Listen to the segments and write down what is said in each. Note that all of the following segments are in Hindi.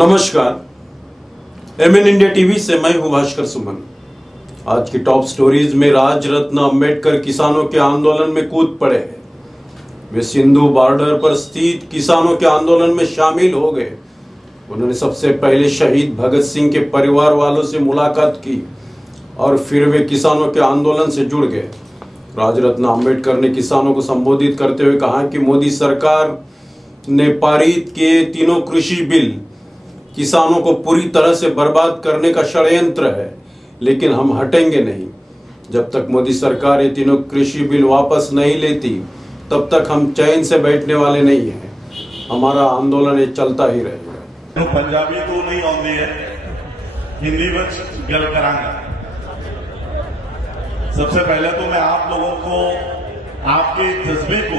नमस्कार, एमएन इंडिया टीवी से मैं हूं भास्कर सुमन। आज की टॉप स्टोरीज में राज रत्न अंबेडकर किसानों के आंदोलन में कूद पड़े हैं। वे सिंधु बॉर्डर पर स्थित किसानों के आंदोलन में शामिल हो गए। उन्होंने सबसे पहले शहीद भगत सिंह के परिवार वालों से मुलाकात की और फिर वे किसानों के आंदोलन से जुड़ गए। राज रत्न अंबेडकर ने किसानों को संबोधित करते हुए कहा कि मोदी सरकार ने पारित किए तीनों कृषि बिल किसानों को पूरी तरह से बर्बाद करने का षड्यंत्र है, लेकिन हम हटेंगे नहीं। जब तक मोदी सरकार ये तीनों कृषि बिल वापस नहीं लेती, तब तक हम चैन से बैठने वाले नहीं हैं। हमारा आंदोलन ये चलता ही रहेगा। पंजाबी तो नहीं आती है, हिंदी में गल करांगा। सबसे पहले तो मैं आप लोगों को, आपके जज्बे को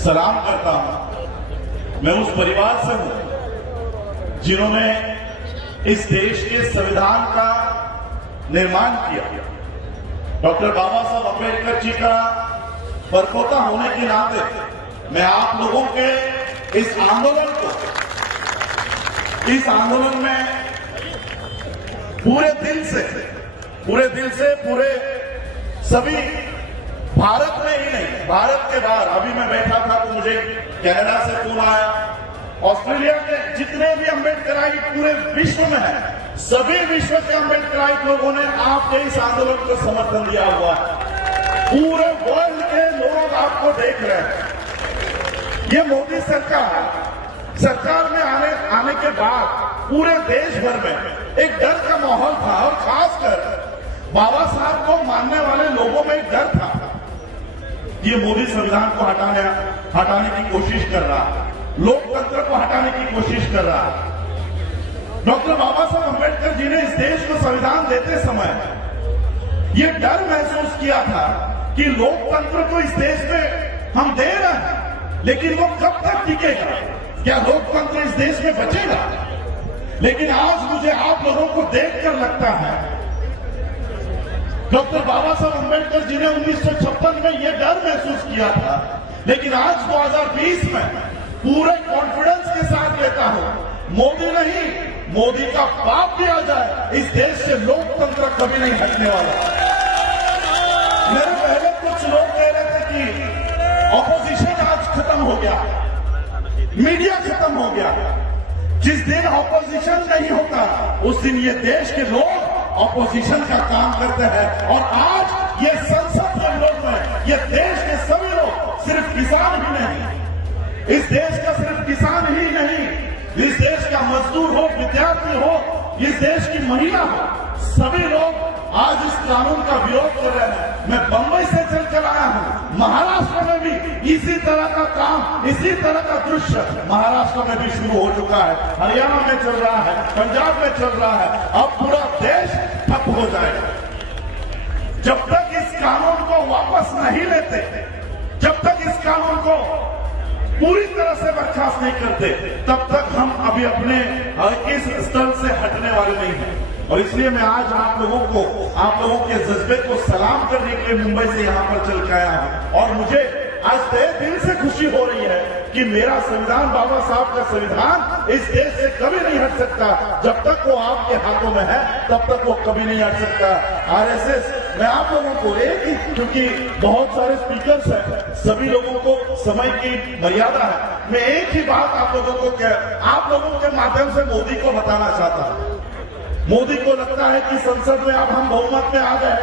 सलाम करता हूं। मैं उस परिवार से हूं जिन्होंने इस देश के संविधान का निर्माण किया। डॉक्टर बाबा साहब अम्बेडकर जी का परपोता होने के नाते मैं आप लोगों के इस आंदोलन में पूरे दिल से पूरे सभी भारत में ही नहीं, भारत के बाहर, अभी मैं बैठा था तो मुझे कनाडा से फोन आया, ऑस्ट्रेलिया के जितने भी अम्बेडकराई पूरे विश्व में है, सभी विश्व के अम्बेडकराई लोगों ने आपके इस आंदोलन को समर्थन दिया हुआ है। पूरे वर्ल्ड के लोग आपको देख रहे हैं। ये मोदी सरकार में आने के बाद पूरे देश भर में एक डर का माहौल था और खासकर बाबा साहब को मानने वाले लोगों में एक डर था। ये मोदी संविधान को हटाने की कोशिश कर रहा है, लोकतंत्र को हटाने की कोशिश कर रहा है। डॉक्टर बाबा साहब अम्बेडकर जी ने इस देश को संविधान देते समय ये डर महसूस किया था कि लोकतंत्र को इस देश में हम दे रहे हैं, लेकिन वो कब तक टिकेगा? क्या लोकतंत्र इस देश में बचेगा? लेकिन आज मुझे आप लोगों को देखकर लगता है डॉक्टर बाबा साहब अम्बेडकर जी ने 1956 में यह डर महसूस किया था, लेकिन आज 2020 में पूरे कॉन्फिडेंस के साथ लेता हूं, मोदी नहीं, मोदी का बाप भी आ जाए, इस देश से लोकतंत्र कभी नहीं हटने वाला। मेरे पहले कुछ लोग कह रहे थे कि ऑपोजिशन आज खत्म हो गया, मीडिया खत्म हो गया। जिस दिन ऑपोजिशन नहीं होता, उस दिन ये देश के लोग ऑपोजिशन का काम करते हैं। और आज ये संसद के लोग में ये देश के सभी लोग, सिर्फ किसान ही नहीं, इस देश का सिर्फ किसान ही नहीं, इस देश का मजदूर हो, विद्यार्थी हो, इस देश की महिला हो, सभी लोग आज इस कानून का विरोध कर रहे हैं। मैं बंबई से चल आया हूं, महाराष्ट्र में भी इसी तरह का काम, इसी तरह का दृश्य महाराष्ट्र में भी शुरू हो चुका है, हरियाणा में चल रहा है, पंजाब में चल रहा है। अब पूरा देश ठप हो जाएगा। जब तक इस कानून को वापस नहीं लेते, जब तक इस कानून को पूरी तरह से बर्खास्त नहीं करते, तब तक हम अभी अपने इस स्थल से हटने वाले नहीं हैं। और इसलिए मैं आज आप लोगों के जज्बे को सलाम करने के लिए मुंबई से यहां पर चल के आया हूं। और मुझे आज तहे दिल से खुशी हो रही है कि मेरा संविधान, बाबा साहब का संविधान इस देश से कभी नहीं हट सकता। जब तक वो आपके हाथों में है, तब तक वो कभी नहीं हट सकता। आरएसएस, मैं आप लोगों को एक ही, क्योंकि बहुत सारे स्पीकर्स हैं, सभी लोगों को समय की मर्यादा है, मैं एक ही बात आप लोगों के माध्यम से मोदी को बताना चाहता हूं। मोदी को लगता है कि संसद में अब हम बहुमत में आ गए,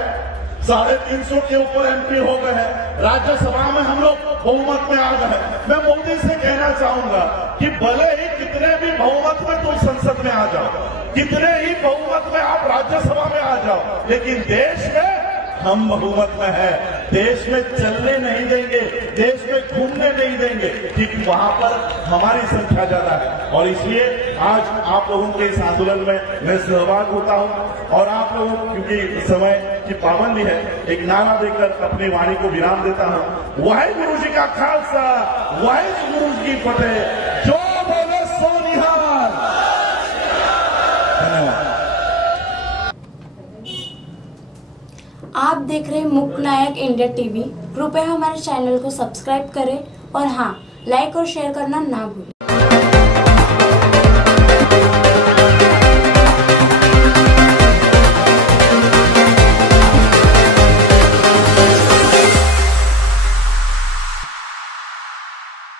350 के ऊपर एमपी हो गए हैं, राज्यसभा में हम लोग बहुमत में आ गए। मैं मोदी से कहना चाहूंगा कि भले ही कितने भी बहुमत में तुम संसद में आ जाओ, कितने ही बहुमत में आप राज्यसभा में आ जाओ, लेकिन देश में हम बहुमत में है, देश में चलने नहीं देंगे, देश में घूमने नहीं देंगे, क्योंकि वहां पर हमारी संख्या ज्यादा है। और इसलिए आज आप लोगों के इस आंदोलन में मैं सहभाग होता हूं। और आप लोगों, क्योंकि समय की पाबंदी है, एक नारा देकर अपनी वाणी को विराम देता हूं। वाहिगुरु जी का खालसा, वाहिगुरु जी की फतेह। जो बोले सो निहाल। धन्यवाद। आप देख रहे हैं मुख्य नायक इंडिया टीवी। कृपया हमारे चैनल को सब्सक्राइब करें और हाँ, लाइक और शेयर करना ना भूलें।